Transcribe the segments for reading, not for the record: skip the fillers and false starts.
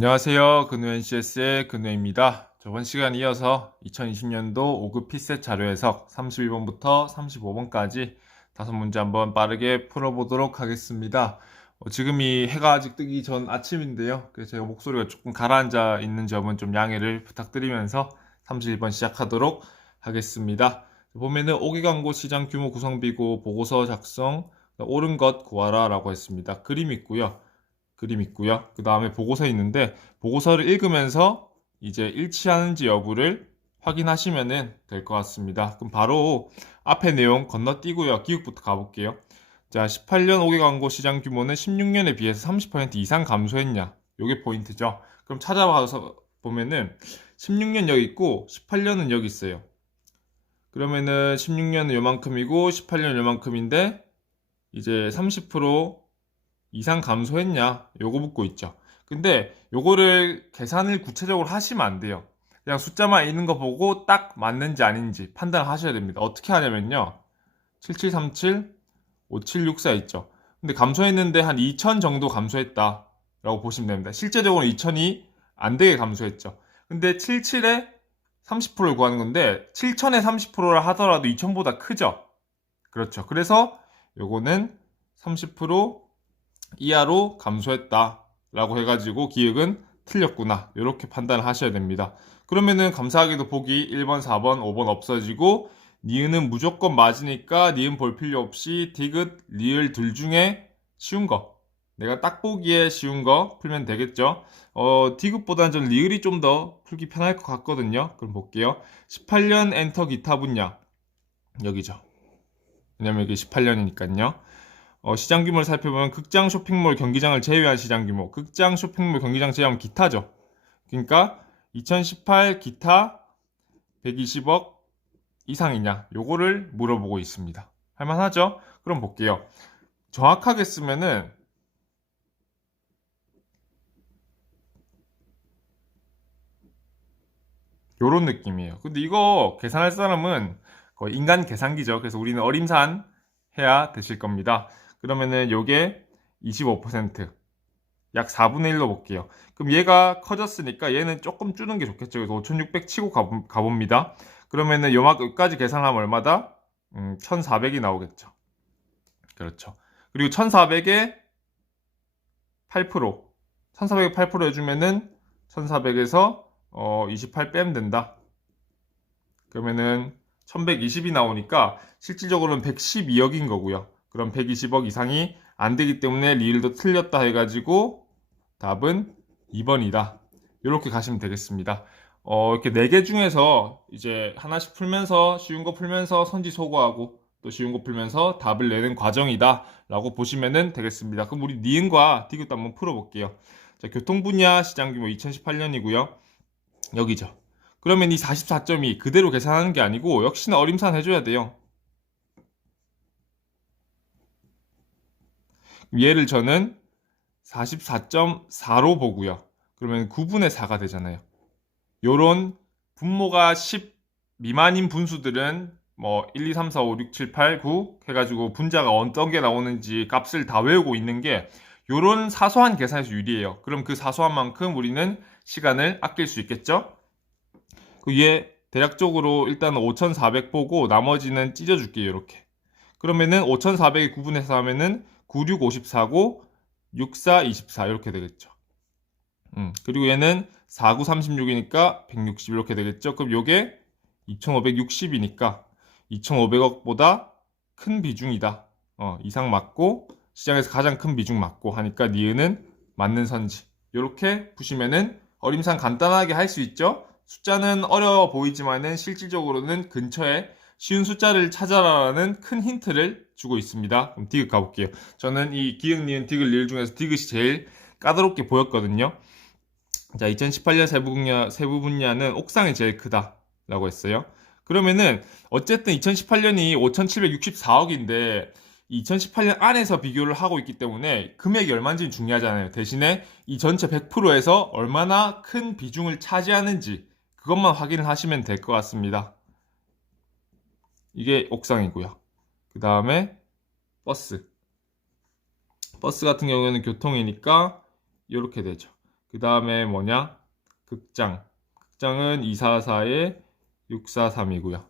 안녕하세요. 근우 NCS의 근우입니다. 저번 시간 이어서 2020년도 5급 피셋 자료 해석 31번부터 35번까지 5문제 한번 빠르게 풀어보도록 하겠습니다. 지금이 해가 아직 뜨기 전 아침인데요. 그래서 제가 목소리가 조금 가라앉아 있는 점은 좀 양해를 부탁드리면서 31번 시작하도록 하겠습니다. 보면은 5개 광고 시장 규모 구성비고 보고서 작성, 옳은 것 구하라 라고 했습니다. 그림 있고요. 그 다음에 보고서 있는데, 보고서를 읽으면서 이제 일치하는지 여부를 확인하시면 될 것 같습니다. 그럼 바로 앞에 내용 건너뛰고요. 기억부터 가볼게요. 자, 18년 5개 광고 시장 규모는 16년에 비해서 30% 이상 감소했냐? 요게 포인트죠. 그럼 찾아봐서 보면은 16년 여기 있고 18년은 여기 있어요. 그러면은 16년은 요만큼이고 18년은 요만큼인데 이제 30% 이상 감소했냐? 요거 묻고 있죠. 근데 요거를 계산을 구체적으로 하시면 안 돼요. 그냥 숫자만 있는 거 보고 딱 맞는지 아닌지 판단하셔야 됩니다. 어떻게 하냐면요. 7737, 5764 있죠. 근데 감소했는데 한 2000 정도 감소했다 라고 보시면 됩니다. 실제적으로 2000이 안 되게 감소했죠. 근데 77에 30%를 구하는 건데 7000에 30%를 하더라도 2000보다 크죠. 그렇죠. 그래서 요거는 30% 이하로 감소했다 라고 해가지고 기억은 틀렸구나 이렇게 판단을 하셔야 됩니다. 그러면은 감사하게도 보기 1번, 4번, 5번 없어지고 니은은 무조건 맞으니까 니은 볼 필요 없이 디귿, 리을 둘 중에 쉬운 거 내가 딱 보기에 쉬운 거 풀면 되겠죠. 디귿보다는 좀 리을이 좀 더 풀기 편할 것 같거든요. 그럼 볼게요. 18년 엔터 기타 분야 여기죠. 왜냐면 이게 18년이니까요. 시장 규모를 살펴보면 극장, 쇼핑몰, 경기장을 제외한 시장 규모. 극장, 쇼핑몰, 경기장 제외하면 기타죠. 그러니까 2018 기타 120억 이상이냐? 요거를 물어보고 있습니다. 할만하죠? 그럼 볼게요. 정확하게 쓰면은 요런 느낌이에요. 근데 이거 계산할 사람은 거의 인간 계산기죠. 그래서 우리는 어림산 해야 되실 겁니다. 그러면은 요게 25%, 약 4분의 1로 볼게요. 그럼 얘가 커졌으니까 얘는 조금 줄는 게 좋겠죠. 그래서 5600 치고 가봅니다. 그러면은 요만까지 계산하면 얼마다? 1400이 나오겠죠. 그렇죠. 그리고 1400에 8%, 1400에 8% 해주면은 1400에서 28 빼면 된다. 그러면은 1120이 나오니까 실질적으로는 112억인 거고요. 그럼 120억 이상이 안 되기 때문에 리을도 틀렸다 해가지고 답은 2번이다. 이렇게 가시면 되겠습니다. 이렇게 4개 중에서 이제 하나씩 풀면서 쉬운 거 풀면서 선지소거하고 또 쉬운 거 풀면서 답을 내는 과정이다 라고 보시면 되겠습니다. 그럼 우리 니은과 디귿도 한번 풀어볼게요. 자, 교통 분야 시장 규모 2018년이고요. 여기죠. 그러면 이 44점이 그대로 계산하는 게 아니고 역시나 어림산 해줘야 돼요. 얘를 저는 44.4로 보고요. 그러면 9분의 4가 되잖아요. 요런 분모가 10 미만인 분수들은 뭐 1, 2, 3, 4, 5, 6, 7, 8, 9 해가지고 분자가 어떤 게 나오는지 값을 다 외우고 있는 게 요런 사소한 계산에서 유리해요. 그럼 그 사소한 만큼 우리는 시간을 아낄 수 있겠죠? 얘 대략적으로 일단 5400 보고 나머지는 찢어줄게요. 이렇게. 그러면은 5400에 9분해서 하면은 96, 54고 64, 24 이렇게 되겠죠. 그리고 얘는 49, 36이니까 160 이렇게 되겠죠. 그럼 요게 2560이니까 2500억보다 큰 비중이다. 이상 맞고 시장에서 가장 큰 비중 맞고 하니까 니은은 맞는 선지. 이렇게 보시면은 어림상 간단하게 할 수 있죠. 숫자는 어려워 보이지만은 실질적으로는 근처에 쉬운 숫자를 찾아라라는 큰 힌트를 주고 있습니다. 그럼 디귿 가볼게요. 저는 이 기역, 니은, 디귿, 리을 중에서 디귿이 제일 까다롭게 보였거든요. 자, 2018년 세부 분야는 옥상이 제일 크다라고 했어요. 그러면은 어쨌든 2018년이 5,764억인데 2018년 안에서 비교를 하고 있기 때문에 금액이 얼마인지 중요하잖아요. 대신에 이 전체 100%에서 얼마나 큰 비중을 차지하는지 그것만 확인을 하시면 될 것 같습니다. 이게 옥상이고요. 그 다음에 버스. 버스 같은 경우에는 교통이니까 이렇게 되죠. 그 다음에 뭐냐? 극장. 극장은 244에 643이고요.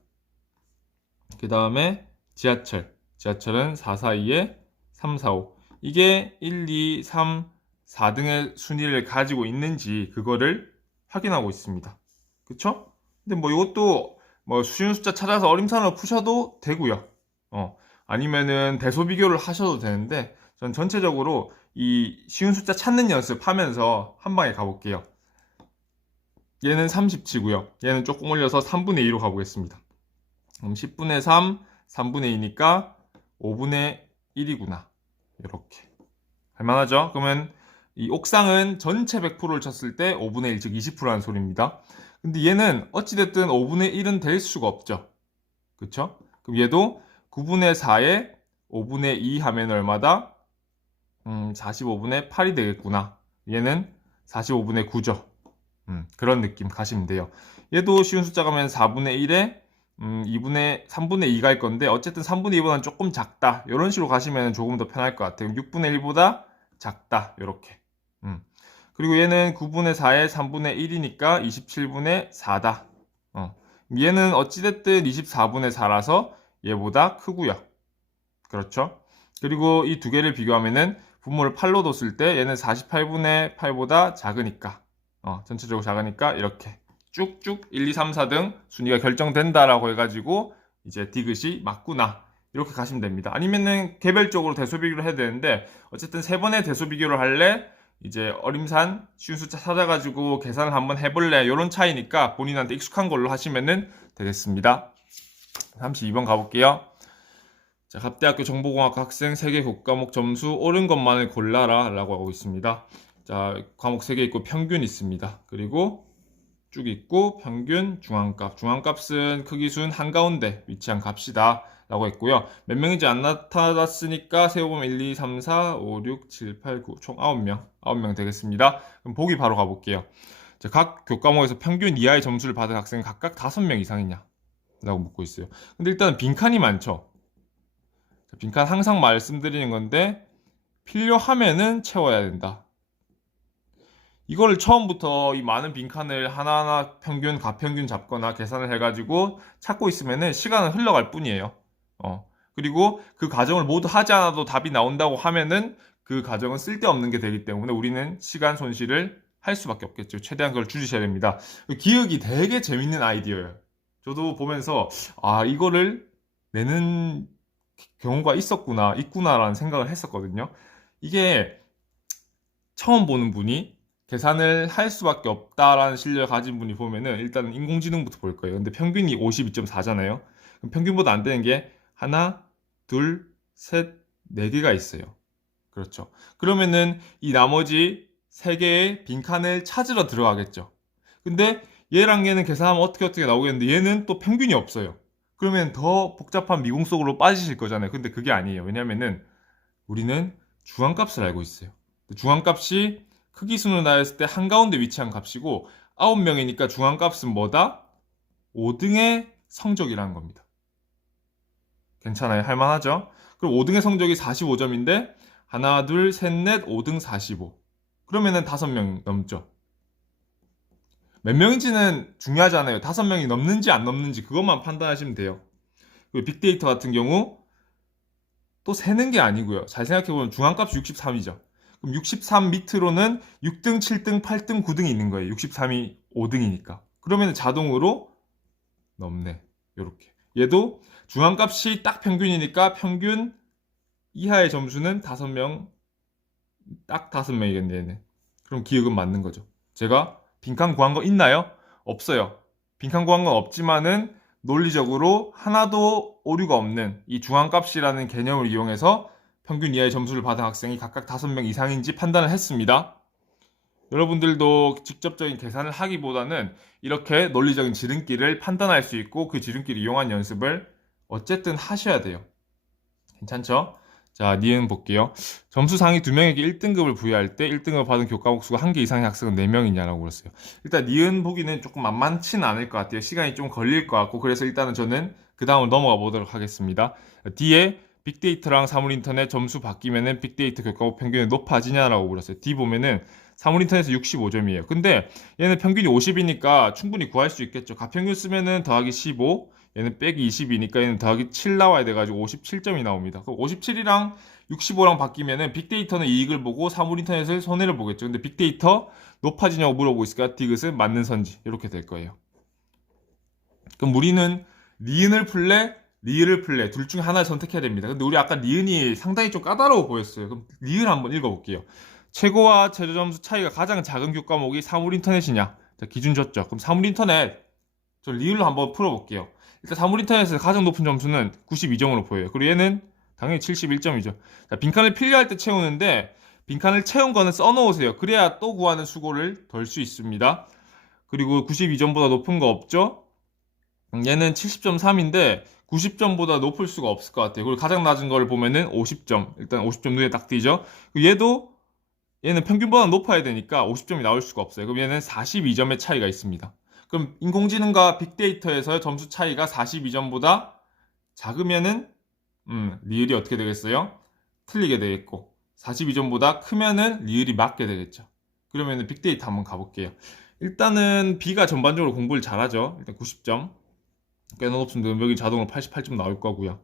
그 다음에 지하철. 지하철은 442에 345. 이게 1, 2, 3, 4등의 순위를 가지고 있는지 그거를 확인하고 있습니다. 그쵸? 근데 뭐 이것도 뭐 쉬운 숫자 찾아서 어림산으로 푸셔도 되고요. 아니면은 대소 비교를 하셔도 되는데 전 전체적으로 이 쉬운 숫자 찾는 연습하면서 한 방에 가볼게요. 얘는 30치고요. 얘는 조금 올려서 3분의 2로 가보겠습니다. 그럼 10분의 3, 3분의 2니까 5분의 1이구나. 이렇게. 할만하죠? 그러면 이 옥상은 전체 100%를 쳤을 때 5분의 1, 즉 20%라는 소리입니다. 근데 얘는 어찌됐든 5분의 1은 될 수가 없죠. 그쵸? 그럼 얘도 9분의 4에 5분의 2 하면 얼마다? 45분의 8이 되겠구나. 얘는 45분의 9죠. 그런 느낌 가시면 돼요. 얘도 쉬운 숫자 가면 4분의 1에 3분의 2가 일 건데 어쨌든 3분의 2보다는 조금 작다. 이런 식으로 가시면 조금 더 편할 것 같아요. 6분의 1보다 작다. 이렇게. 그리고 얘는 9분의 4에 3분의 1이니까 27분의 4다. 얘는 어찌됐든 24분의 4라서 얘보다 크고요. 그렇죠? 그리고 이 두 개를 비교하면은 분모를 8로 뒀을 때 얘는 48분의 8보다 작으니까 전체적으로 작으니까 이렇게 쭉쭉 1, 2, 3, 4등 순위가 결정된다라고 해가지고 이제 디귿이 맞구나 이렇게 가시면 됩니다. 아니면은 개별적으로 대소 비교를 해야 되는데 어쨌든 세 번의 대소 비교를 할래? 이제 어림산 쉬운 숫자 찾아가지고 계산을 한번 해볼래? 이런 차이니까 본인한테 익숙한 걸로 하시면은 되겠습니다. 32번 가볼게요. 자, 갑대학교 정보공학과 학생 세계 교과목 점수 옳은 것만을 골라라 라고 하고 있습니다. 자, 과목 3개 있고 평균 있습니다. 그리고 쭉 있고 평균, 중앙값. 중앙값은 크기순 한가운데 위치한 값이다 라고 했고요. 몇 명인지 안 나타났으니까 세어보면 1, 2, 3, 4, 5, 6, 7, 8, 9 총 9명. 9명 되겠습니다. 그럼 보기 바로 가볼게요. 자, 각 교과목에서 평균 이하의 점수를 받은 학생은 각각 5명 이상이냐 라고 묻고 있어요. 근데 일단은 빈칸이 많죠. 자, 빈칸 항상 말씀드리는 건데 필요하면은 채워야 된다. 이거를 처음부터 이 많은 빈칸을 하나하나 평균, 가평균 잡거나 계산을 해가지고 찾고 있으면은 시간은 흘러갈 뿐이에요. 그리고 그 과정을 모두 하지 않아도 답이 나온다고 하면은 그 과정은 쓸데없는 게 되기 때문에 우리는 시간 손실을 할 수밖에 없겠죠. 최대한 그걸 줄이셔야 됩니다. 기억이 되게 재밌는 아이디어예요. 저도 보면서 이거를 내는 경우가 있구나라는 생각을 했었거든요. 이게 처음 보는 분이 계산을 할 수밖에 없다라는 실력을 가진 분이 보면은 일단은 인공지능부터 볼 거예요. 근데 평균이 52.4잖아요. 그럼 평균보다 안 되는 게 하나, 둘, 셋, 네 개가 있어요. 그렇죠. 그러면은 이 나머지 세 개의 빈칸을 찾으러 들어가겠죠. 근데 얘랑 얘는 계산하면 어떻게 나오겠는데 얘는 또 평균이 없어요. 그러면 더 복잡한 미궁 속으로 빠지실 거잖아요. 근데 그게 아니에요. 왜냐면은 우리는 중앙값을 알고 있어요. 중앙값이 크기순으로 나눴을 때 한가운데 위치한 값이고 9명이니까 중앙값은 뭐다? 5등의 성적이라는 겁니다. 괜찮아요? 할만하죠? 그럼 5등의 성적이 45점인데 하나, 둘, 셋, 넷, 5등 45. 그러면은 5명 넘죠. 몇 명인지는 중요하지 않아요. 5명이 넘는지 안 넘는지 그것만 판단하시면 돼요. 그리고 빅데이터 같은 경우 또 세는 게 아니고요. 잘 생각해보면 중앙값이 63이죠. 그럼 63 밑으로는 6등, 7등, 8등, 9등이 있는 거예요. 63이 5등이니까. 그러면 자동으로 넘네. 요렇게. 얘도 중앙값이 딱 평균이니까 평균 이하의 점수는 5명, 딱 5명이겠네, 얘네. 그럼 기억은 맞는 거죠. 제가 빈칸 구한 거 있나요? 없어요. 빈칸 구한 건 없지만은 논리적으로 하나도 오류가 없는 이 중앙값이라는 개념을 이용해서 평균 이하의 점수를 받은 학생이 각각 5명 이상인지 판단을 했습니다. 여러분들도 직접적인 계산을 하기보다는 이렇게 논리적인 지름길을 판단할 수 있고 그 지름길을 이용한 연습을 어쨌든 하셔야 돼요. 괜찮죠? 자, 니은 볼게요. 점수 상위 2명에게 1등급을 부여할 때 1등급을 받은 교과목 수가 1개 이상의 학생은 4명이냐라고 그랬어요. 일단 니은 보기는 조금 만만치는 않을 것 같아요. 시간이 좀 걸릴 것 같고 그래서 일단은 저는 그 다음으로 넘어가 보도록 하겠습니다. D에 빅데이터랑 사물인터넷 점수 바뀌면은 빅데이터 교과목 평균이 높아지냐라고 물었어요. D 보면은 사물인터넷에서 65점이에요. 근데 얘는 평균이 50이니까 충분히 구할 수 있겠죠. 가평균 쓰면은 더하기 15, 얘는 빼기 20이니까 얘는 더하기 7 나와야 돼가지고 57점이 나옵니다. 그럼 57이랑 65랑 바뀌면은 빅데이터는 이익을 보고 사물인터넷은 손해를 보겠죠. 근데 빅데이터 높아지냐고 물어보고 있으니까 디귿은 맞는 선지 이렇게 될 거예요. 그럼 우리는 니은을 풀래, 리을을 풀래 둘 중에 하나를 선택해야 됩니다. 근데 우리 아까 니은이 상당히 좀 까다로워 보였어요. 그럼 리을 한번 읽어볼게요. 최고와 최저 점수 차이가 가장 작은 교과목이 사물인터넷이냐? 자, 기준 줬죠. 그럼 사물인터넷 저 리을로 한번 풀어볼게요. 일단 사물인터넷에서 가장 높은 점수는 92점으로 보여요. 그리고 얘는 당연히 71점이죠. 자, 빈칸을 필요할 때 채우는데 빈칸을 채운 거는 써놓으세요. 그래야 또 구하는 수고를 덜 수 있습니다. 그리고 92점보다 높은 거 없죠? 얘는 70.3인데 90점보다 높을 수가 없을 것 같아요. 그리고 가장 낮은 거를 보면은 50점. 일단 50점 눈에 딱 띄죠. 얘는 평균보다 높아야 되니까 50점이 나올 수가 없어요. 그럼 얘는 42점의 차이가 있습니다. 그럼 인공지능과 빅데이터에서의 점수 차이가 42점보다 작으면은 리을이 어떻게 되겠어요? 틀리게 되겠고 42점보다 크면은 리을이 맞게 되겠죠. 그러면은 빅데이터 한번 가볼게요. 일단은 B가 전반적으로 공부를 잘하죠. 일단 90점. 꽤나 높습니다. 여기 자동으로 88점 나올 거고요.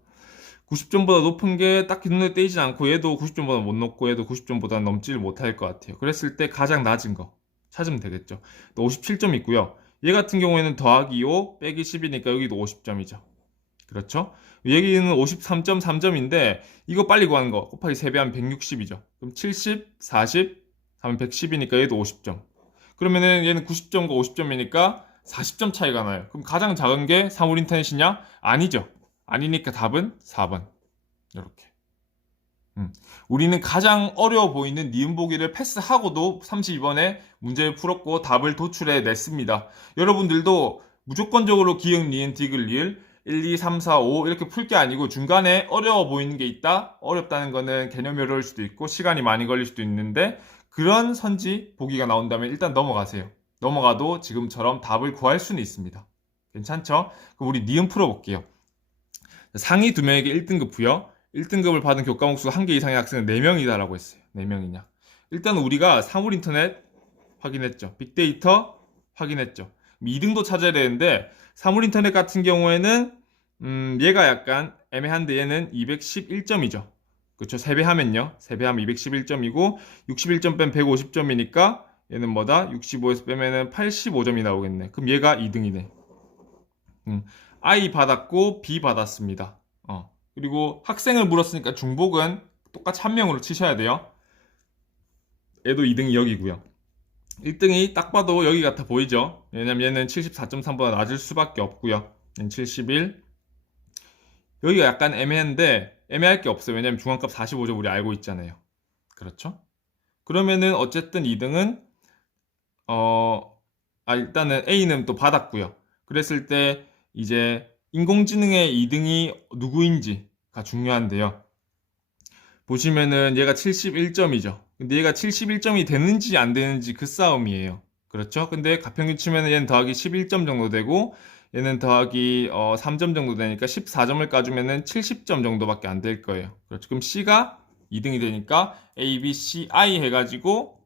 90점보다 높은 게 딱히 눈에 띄지 않고 얘도 90점보다 못 높고 얘도 90점보다 넘지를 못할 것 같아요. 그랬을 때 가장 낮은 거 찾으면 되겠죠. 또 57점 있고요. 얘 같은 경우에는 더하기 5 빼기 10이니까 여기도 50점이죠. 그렇죠? 여기는 53.3점인데 이거 빨리 구하는 거 곱하기 3배하면 160이죠. 그럼 70, 40 하면 110이니까 얘도 50점. 그러면은 얘는 90점과 50점이니까 40점 차이가 나요. 그럼 가장 작은 게 사물인터넷이냐? 아니죠. 아니니까 답은 4번. 이렇게. 우리는 가장 어려워 보이는 니은 보기를 패스하고도 32번에 문제를 풀었고 답을 도출해 냈습니다. 여러분들도 무조건적으로 기역, 니은, 디귿, 리을 1, 2, 3, 4, 5 이렇게 풀 게 아니고 중간에 어려워 보이는 게 있다. 어렵다는 거는 개념이 어려울 수도 있고 시간이 많이 걸릴 수도 있는데 그런 선지 보기가 나온다면 일단 넘어가세요. 넘어가도 지금처럼 답을 구할 수는 있습니다. 괜찮죠? 그럼 우리 니은 풀어볼게요. 상위 2명에게 1등급 부여. 1등급을 받은 교과목 수 1개 이상의 학생은 4명이다라고 했어요. 4명이냐. 일단 우리가 사물인터넷 확인했죠. 빅데이터 확인했죠. 2등도 찾아야 되는데 사물인터넷 같은 경우에는 얘가 약간 애매한데 얘는 211점이죠. 그렇죠. 3배 하면요. 3배 하면 211점이고 61점 빼면 150점이니까 얘는 뭐다? 65에서 빼면은 85점이 나오겠네. 그럼 얘가 2등이네. I 받았고 B 받았습니다. 그리고 학생을 물었으니까 중복은 똑같이 한 명으로 치셔야 돼요. 얘도 2등이 여기고요. 1등이 딱 봐도 여기 같아 보이죠? 왜냐면 얘는 74.3보다 낮을 수밖에 없고요. 얘는 71. 여기가 약간 애매한데 애매할 게 없어요. 왜냐면 중앙값 45점 우리 알고 있잖아요. 그렇죠? 그러면은 어쨌든 2등은 일단은 A는 또 받았고요. 그랬을 때 이제 인공지능의 2등이 누구인지가 중요한데요. 보시면은 얘가 71점이죠. 근데 얘가 71점이 되는지 안 되는지 그 싸움이에요. 그렇죠? 근데 가평균 치면은 얘는 더하기 11점 정도 되고 얘는 더하기 3점 정도 되니까 14점을 까주면은 70점 정도밖에 안 될 거예요. 그렇죠? 그럼 C가 2등이 되니까 A, B, C, I 해가지고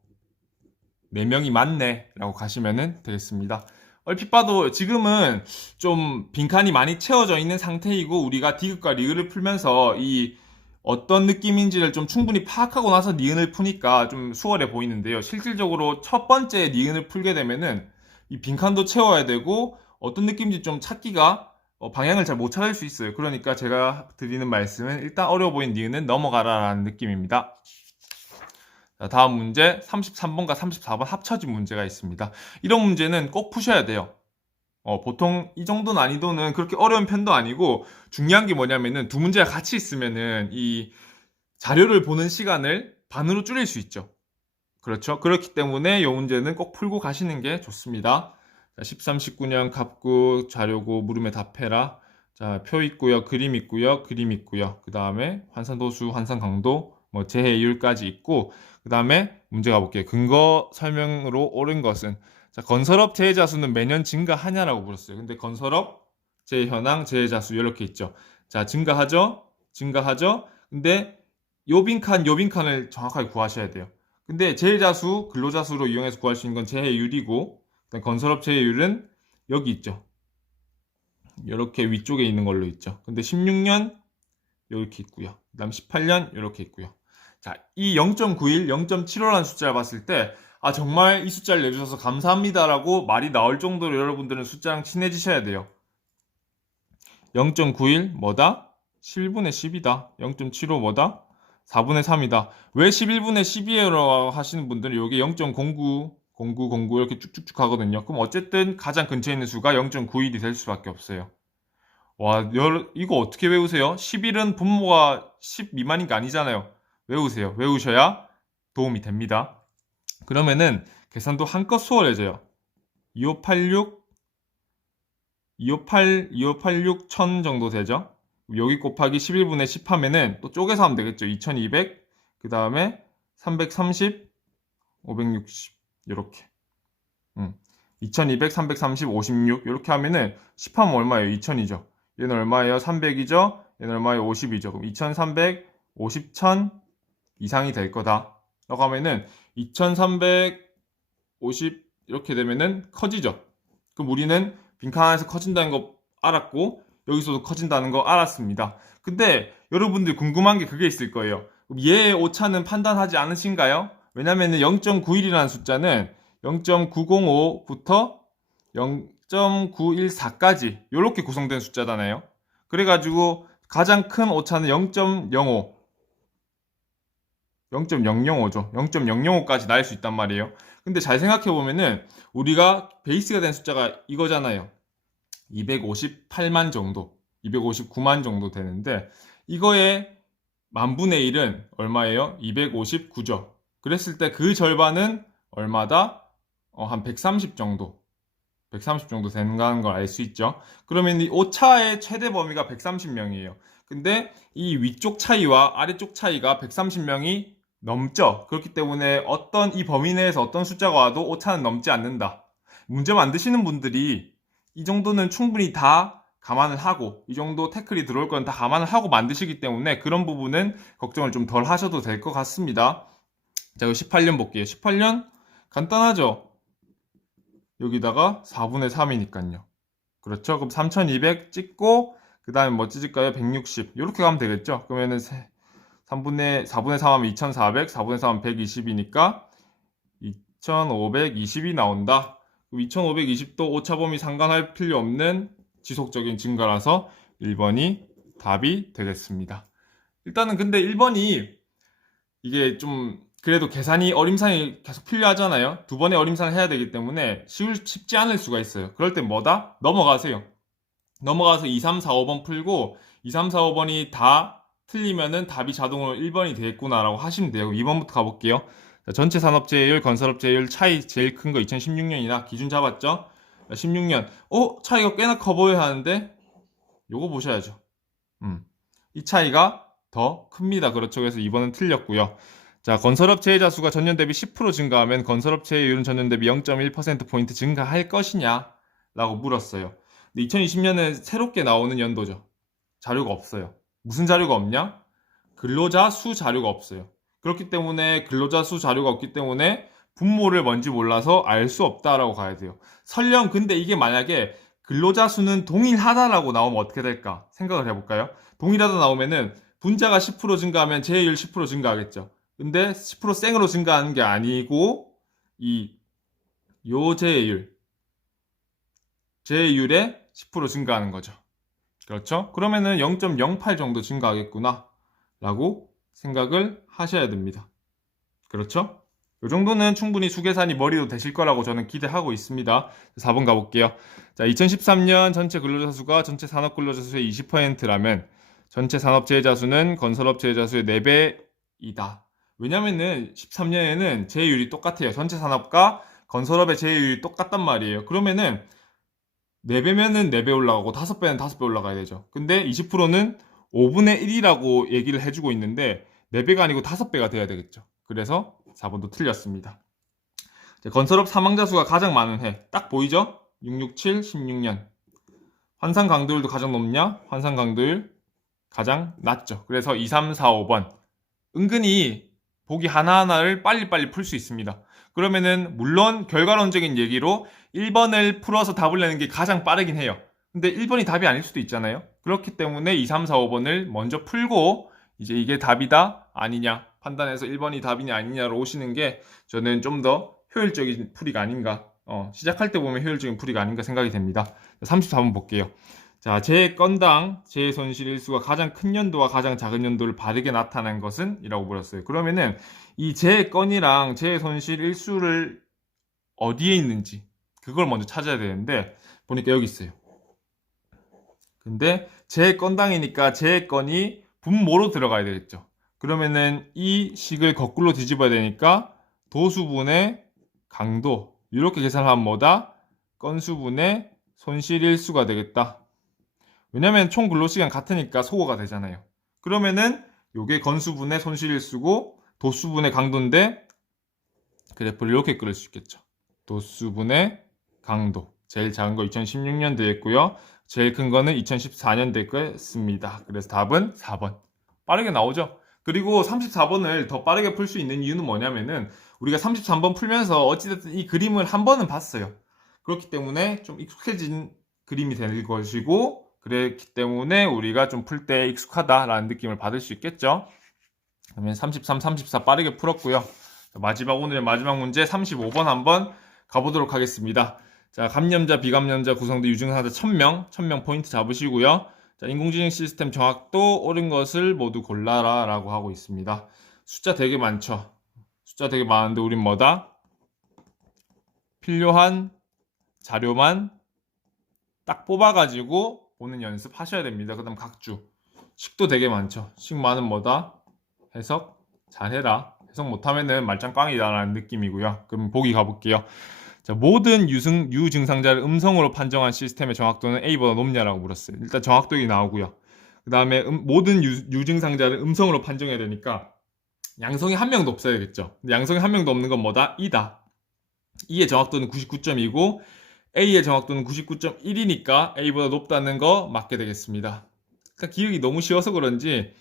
4명이 맞네 라고 가시면 되겠습니다. 얼핏 봐도 지금은 좀 빈칸이 많이 채워져 있는 상태이고 우리가 디귿과 리을을 풀면서 이 어떤 느낌인지를 좀 충분히 파악하고 나서 니은을 푸니까 좀 수월해 보이는데요. 실질적으로 첫 번째 니은을 풀게 되면은 이 빈칸도 채워야 되고 어떤 느낌인지 좀 찾기가 방향을 잘 못 찾을 수 있어요. 그러니까 제가 드리는 말씀은 일단 어려워 보이는 니은은 넘어가라 라는 느낌입니다. 자, 다음 문제 33번과 34번 합쳐진 문제가 있습니다. 이런 문제는 꼭 푸셔야 돼요. 보통 이 정도 난이도는 그렇게 어려운 편도 아니고 중요한 게 뭐냐면은 두 문제가 같이 있으면은 이 자료를 보는 시간을 반으로 줄일 수 있죠. 그렇죠. 그렇기 때문에 이 문제는 꼭 풀고 가시는 게 좋습니다. 자, 13, 19년 갑구 자료고 물음에 답해라. 자, 표 있고요. 그림 있고요. 그림 있고요. 그 다음에 환산도수, 환산강도, 뭐 재해율까지 있고 그 다음에 문제 가볼게요. 근거 설명으로 옳은 것은 자, 건설업 재해자 수는 매년 증가하냐라고 물었어요. 근데 건설업 재해현황 재해자 수 이렇게 있죠. 자, 증가하죠. 증가하죠. 근데 요 빈칸을 정확하게 구하셔야 돼요. 근데 재해자수, 근로자수로 이용해서 구할 수 있는 건 재해율이고, 건설업 재해율은 여기 있죠. 이렇게 위쪽에 있는 걸로 있죠. 근데 16년 이렇게 있고요. 그 다음 18년 이렇게 있고요. 자, 이 0.91, 0.75라는 숫자를 봤을 때, 아, 정말 이 숫자를 내주셔서 감사합니다라고 말이 나올 정도로 여러분들은 숫자랑 친해지셔야 돼요. 0.91 뭐다? 11분의 10이다. 0.75 뭐다? 4분의 3이다. 왜 11분의 10이에요? 하시는 분들은 이게 0.09, 09, 이렇게 쭉쭉쭉 가거든요. 그럼 어쨌든 가장 근처에 있는 수가 0.91이 될 수밖에 없어요. 와, 이거 어떻게 외우세요? 11은 분모가 10 미만인 게 아니잖아요. 외우세요. 외우셔야 도움이 됩니다. 그러면은 계산도 한껏 수월해져요. 2586, 2586 1000 정도 되죠? 여기 곱하기 11분의 10 하면은 또 쪼개서 하면 되겠죠. 2200, 그 다음에 330, 560, 이렇게. 2200, 330, 56 이렇게 하면은 10 하면 얼마예요? 2000이죠. 얘는 얼마예요? 300이죠? 얘는 얼마예요? 50이죠. 그럼 2300, 50, 1000 이상이 될 거다. 라고 하면은 2350 이렇게 되면은 커지죠. 그럼 우리는 빈칸 안에서 커진다는 거 알았고 여기서도 커진다는 거 알았습니다. 근데 여러분들 궁금한 게 그게 있을 거예요. 그럼 얘의 오차는 판단하지 않으신가요? 왜냐면은 0.91이라는 숫자는 0.905부터 0.914까지 이렇게 구성된 숫자잖아요. 그래가지고 가장 큰 오차는 0.05, 0.005죠. 0.005까지 날 수 있단 말이에요. 근데 잘 생각해보면은 우리가 베이스가 된 숫자가 이거잖아요. 258만 정도, 259만 정도 되는데 이거의 만분의 1은 얼마예요? 259죠. 그랬을 때 그 절반은 얼마다? 한 130 정도. 130 정도 된다는 걸 알 수 있죠. 그러면 이 오차의 최대 범위가 130명이에요. 근데 이 위쪽 차이와 아래쪽 차이가 130명이 넘죠. 그렇기 때문에 어떤 이 범위 내에서 어떤 숫자가 와도 오차는 넘지 않는다. 문제 만드시는 분들이 이 정도는 충분히 다 감안을 하고 이 정도 태클이 들어올 건 다 감안을 하고 만드시기 때문에 그런 부분은 걱정을 좀 덜 하셔도 될 것 같습니다. 자, 18년 볼게요. 18년 간단하죠. 여기다가 4분의 3이니까요. 그렇죠? 그럼 3200 찍고 그 다음에 뭐 찍을까요? 160 이렇게 가면 되겠죠? 그러면은 4분의 3 하면 2400, 4분의 3 하면 120이니까 2520이 나온다. 그럼 2520도 오차범위 상관할 필요 없는 지속적인 증가라서 1번이 답이 되겠습니다. 일단은 근데 1번이 이게 좀 그래도 계산이 어림상이 계속 필요하잖아요. 두 번의 어림상을 해야 되기 때문에 쉽지 않을 수가 있어요. 그럴 땐 뭐다? 넘어가세요. 넘어가서 2, 3, 4, 5번 풀고 2, 3, 4, 5번이 다 틀리면은 답이 자동으로 1번이 되겠구나라고 하시면 돼요. 2번부터 가볼게요. 자, 전체 산업재해율, 건설업재해율 차이 제일 큰 거 2016년이나 기준 잡았죠? 16년. 차이가 꽤나 커 보여 하는데 요거 보셔야죠. 이 차이가 더 큽니다. 그렇죠. 그래서 2번은 틀렸고요. 자, 건설업 재해자 수가 전년 대비 10% 증가하면 건설업 재해율은 전년 대비 0.1%포인트 증가할 것이냐? 라고 물었어요. 근데 2020년은 새롭게 나오는 연도죠. 자료가 없어요. 무슨 자료가 없냐? 근로자 수 자료가 없어요. 그렇기 때문에 근로자 수 자료가 없기 때문에 분모를 뭔지 몰라서 알 수 없다라고 가야 돼요. 설령 근데 이게 만약에 근로자 수는 동일하다라고 나오면 어떻게 될까? 생각을 해볼까요? 동일하다 나오면은 분자가 10% 증가하면 재해율 10% 증가하겠죠. 근데 10% 생으로 증가하는 게 아니고 요 재해율에 10% 증가하는 거죠. 그렇죠? 그러면은 0.08 정도 증가하겠구나 라고 생각을 하셔야 됩니다. 그렇죠? 이 정도는 충분히 수계산이 머리로 되실 거라고 저는 기대하고 있습니다. 4번 가볼게요. 자, 2013년 전체 근로자 수가 전체 산업 근로자 수의 20%라면 전체 산업 재해자 수는 건설업 재해자 수의 4배이다. 왜냐면은 13년에는 재해율이 똑같아요. 전체 산업과 건설업의 재해율이 똑같단 말이에요. 그러면은 4배면은 4배 올라가고 5배는 5배 올라가야 되죠. 근데 20%는 5분의 1이라고 얘기를 해주고 있는데 4배가 아니고 5배가 돼야 되겠죠. 그래서 4번도 틀렸습니다. 건설업 사망자 수가 가장 많은 해. 딱 보이죠? 667, 16년. 환산 강도율도 가장 높냐? 환산 강도율 가장 낮죠. 그래서 2, 3, 4, 5번. 은근히 보기 하나하나를 빨리빨리 풀 수 있습니다. 그러면은 물론 결과론적인 얘기로 1번을 풀어서 답을 내는 게 가장 빠르긴 해요. 근데 1번이 답이 아닐 수도 있잖아요. 그렇기 때문에 2, 3, 4, 5번을 먼저 풀고 이제 이게 답이다 아니냐 판단해서 1번이 답이냐 아니냐로 오시는 게 저는 좀 더 효율적인 풀이가 아닌가, 시작할 때 보면 효율적인 풀이가 아닌가 생각이 됩니다. 34번 볼게요. 자, 제 건당 제 손실 일수가 가장 큰 연도와 가장 작은 연도를 바르게 나타낸 것은? 이라고 물었어요. 그러면은 이 제 건이랑 제 손실 일수를 어디에 있는지 그걸 먼저 찾아야 되는데 보니까 여기 있어요. 근데 제 건당이니까 제 건이 분모로 들어가야 되겠죠. 그러면은 이 식을 거꾸로 뒤집어야 되니까 도수분의 강도 이렇게 계산하면 뭐다? 건수분의 손실일수가 되겠다. 왜냐면 총 근로시간 같으니까 소거가 되잖아요. 그러면은 요게 건수분의 손실일수고 도수분의 강도인데 그래프를 이렇게 그릴 수 있겠죠. 도수분의 강도 제일 작은 거 2016년도에 했고요. 제일 큰 거는 2014년도에 했습니다. 그래서 답은 4번. 빠르게 나오죠? 그리고 34번을 더 빠르게 풀 수 있는 이유는 뭐냐면은 우리가 33번 풀면서 어찌됐든 이 그림을 한 번은 봤어요. 그렇기 때문에 좀 익숙해진 그림이 될 것이고 그랬기 때문에 우리가 좀 풀 때 익숙하다라는 느낌을 받을 수 있겠죠. 그러면 33, 34 빠르게 풀었고요. 오늘의 마지막 문제 35번 한번 가보도록 하겠습니다. 자, 감염자, 비감염자, 구성대, 유증상자 1000명 포인트 잡으시고요. 자, 인공지능 시스템 정확도 옳은 것을 모두 골라라 라고 하고 있습니다. 숫자 되게 많죠. 숫자 되게 많은데 우린 뭐다? 필요한 자료만 딱 뽑아가지고 보는 연습 하셔야 됩니다. 그 다음 각주. 식도 되게 많죠. 식 많은 뭐다? 해석 잘해라. 해석 못하면은 말짱 꽝이다라는 느낌이고요. 그럼 보기 가볼게요. 자, 모든 유증상자를 음성으로 판정한 시스템의 정확도는 A보다 높냐라고 물었어요. 일단 정확도가 나오고요. 그 다음에 모든 유증상자를 음성으로 판정해야 되니까 양성이 한 명도 없어야겠죠. 근데 양성이 한 명도 없는 건 뭐다? E다. E의 정확도는 99.2고 A의 정확도는 99.1이니까 A보다 높다는 거 맞게 되겠습니다. 그러니까 기억이 너무 쉬워서 그런지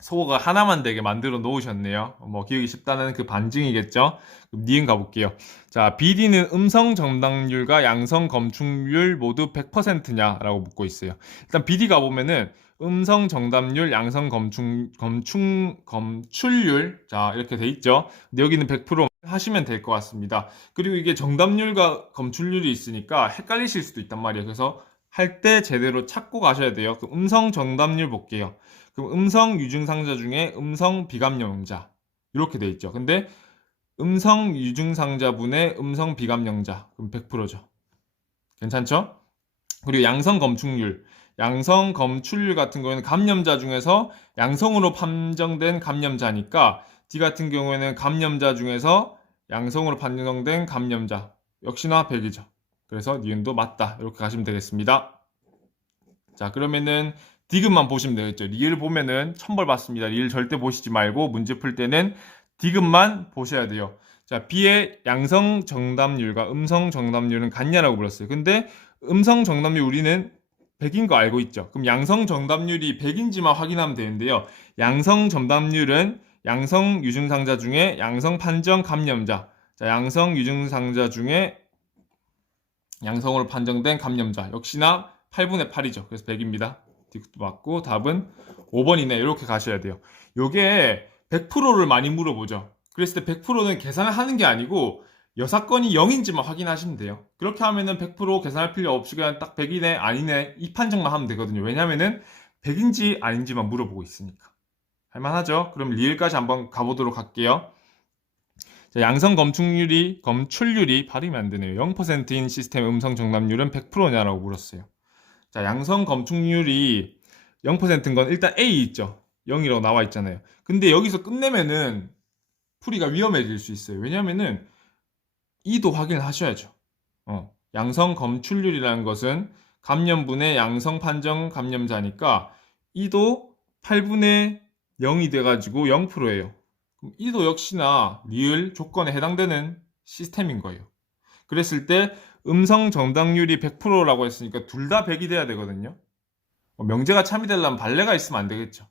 소거가 하나만 되게 만들어 놓으셨네요. 뭐 기억이 쉽다는 그 반증이겠죠. 그럼 니은 가볼게요. 자, 비리는 음성 정답률과 양성 검출률 모두 100%냐라고 묻고 있어요. 일단 비리 가보면은 음성 정답률, 양성 검출률 자 이렇게 돼 있죠. 근데 여기는 100% 하시면 될 것 같습니다. 그리고 이게 정답률과 검출률이 있으니까 헷갈리실 수도 있단 말이에요. 그래서 할 때 제대로 찾고 가셔야 돼요. 그럼 음성 정답률 볼게요. 그럼 음성 유증상자 중에 음성 비감염자 이렇게 돼 있죠. 근데 음성 유증상자분의 음성 비감염자 그럼 100%죠. 괜찮죠? 그리고 양성 검출률 양성 검출률 같은 경우에는 감염자 중에서 양성으로 판정된 감염자니까 D 같은 경우에는 감염자 중에서 양성으로 판정된 감염자 역시나 100이죠. 그래서 니은도 맞다. 이렇게 가시면 되겠습니다. 자, 그러면은 디귿만 보시면 되겠죠. 리을 보면은 천벌 받습니다. 리을 절대 보시지 말고 문제 풀 때는 디귿만 보셔야 돼요. 자, B의 양성 정답률과 음성 정답률은 같냐라고 물었어요. 근데 음성 정답률 우리는 100인 거 알고 있죠. 그럼 양성 정답률이 100인지만 확인하면 되는데요. 양성 정답률은 양성 유증상자 중에 양성 판정 감염자. 자, 양성 유증상자 중에 양성으로 판정된 감염자. 역시나 8분의 8이죠. 그래서 100입니다. 디귿도 맞고 답은 5번이네. 이렇게 가셔야 돼요. 요게 100%를 많이 물어보죠. 그랬을 때 100%는 계산을 하는 게 아니고 여사건이 0인지만 확인하시면 돼요. 그렇게 하면은 100% 계산할 필요 없이 그냥 딱 100이네 아니네 이 판정만 하면 되거든요. 왜냐면은 100인지 아닌지만 물어보고 있으니까. 할만하죠? 그럼 리을까지 한번 가보도록 할게요. 자, 양성 검출률이 발음이 안 되네요. 0%인 시스템 음성 정답률은 100%냐라고 물었어요. 자, 양성 검출률이 0%인 건 일단 A 있죠. 0이라고 나와 있잖아요. 근데 여기서 끝내면은 풀이가 위험해질 수 있어요. 왜냐면은 E도 확인을 하셔야죠. 양성 검출률이라는 것은 감염분의 양성 판정 감염자니까 E도 8분의 0이 돼가지고 0%예요. 그럼 E도 역시나 리을 조건에 해당되는 시스템인 거예요. 그랬을 때 음성 정답률이 100%라고 했으니까 둘 다 100이 돼야 되거든요. 명제가 참이 되려면 발레가 있으면 안 되겠죠.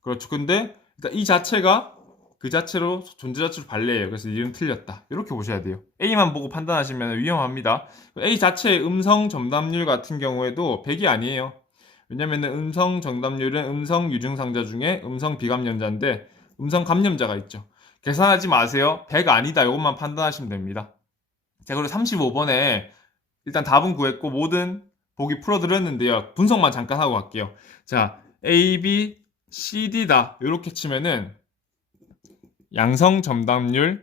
그렇죠. 근데 일단 이 자체가 그 자체로 존재 자체로 발레예요. 그래서 이름 틀렸다. 이렇게 보셔야 돼요. A만 보고 판단하시면 위험합니다. A 자체의 음성 정답률 같은 경우에도 100이 아니에요. 왜냐면 음성 정답률은 음성 유증상자 중에 음성 비감염자인데 음성 감염자가 있죠. 계산하지 마세요. 100 아니다. 이것만 판단하시면 됩니다. 자, 그리고 35번에 일단 답은 구했고 모든 보기 풀어드렸는데요. 분석만 잠깐 하고 갈게요. 자, A, B, C, D다. 이렇게 치면은 양성 정답률,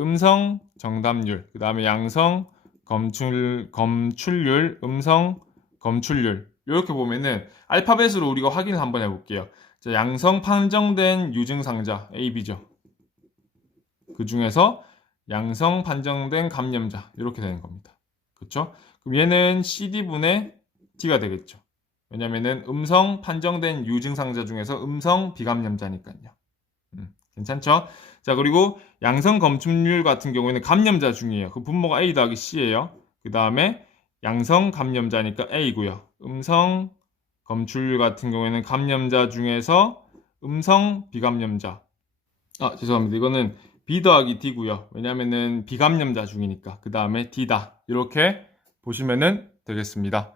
음성 정답률, 그 다음에 양성 검출률, 음성 검출률. 이렇게 보면은 알파벳으로 우리가 확인을 한번 해볼게요. 자, 양성 판정된 유증상자 A, B죠. 그 중에서 양성 판정된 감염자 이렇게 되는 겁니다. 그렇죠? 그럼 얘는 CD분의 D가 되겠죠. 왜냐면은 음성 판정된 유증상자 중에서 음성 비감염자니까요. 괜찮죠? 자, 그리고 양성 검출률 같은 경우에는 감염자 중이에요. 그 분모가 A 더하기 C예요. 그 다음에 양성 감염자니까 A고요. 음성 검출률 같은 경우에는 감염자 중에서 음성 비감염자. 아, 죄송합니다. 이거는 B 더하기 D고요. 왜냐면은 비감염자 중이니까. 그 다음에 D다. 이렇게 보시면은 되겠습니다.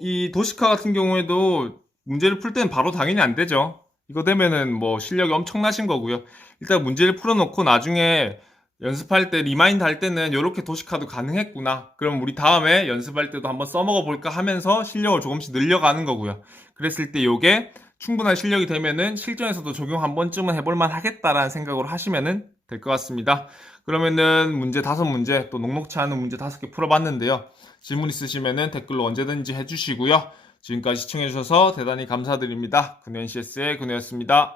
이 도시카 같은 경우에도 문제를 풀 때는 바로 당연히 안 되죠. 이거 되면은 뭐 실력이 엄청나신 거고요. 일단 문제를 풀어놓고 나중에 연습할 때 리마인드 할 때는 이렇게 도시카도 가능했구나. 그럼 우리 다음에 연습할 때도 한번 써먹어 볼까 하면서 실력을 조금씩 늘려가는 거고요. 그랬을 때 요게 충분한 실력이 되면은 실전에서도 적용 한 번쯤은 해볼만 하겠다라는 생각으로 하시면은 될 것 같습니다. 그러면은 문제 5문제 또 녹록치 않은 문제 5개 풀어봤는데요. 질문 있으시면은 댓글로 언제든지 해주시고요. 지금까지 시청해주셔서 대단히 감사드립니다. 근혜NCS의 근혜였습니다.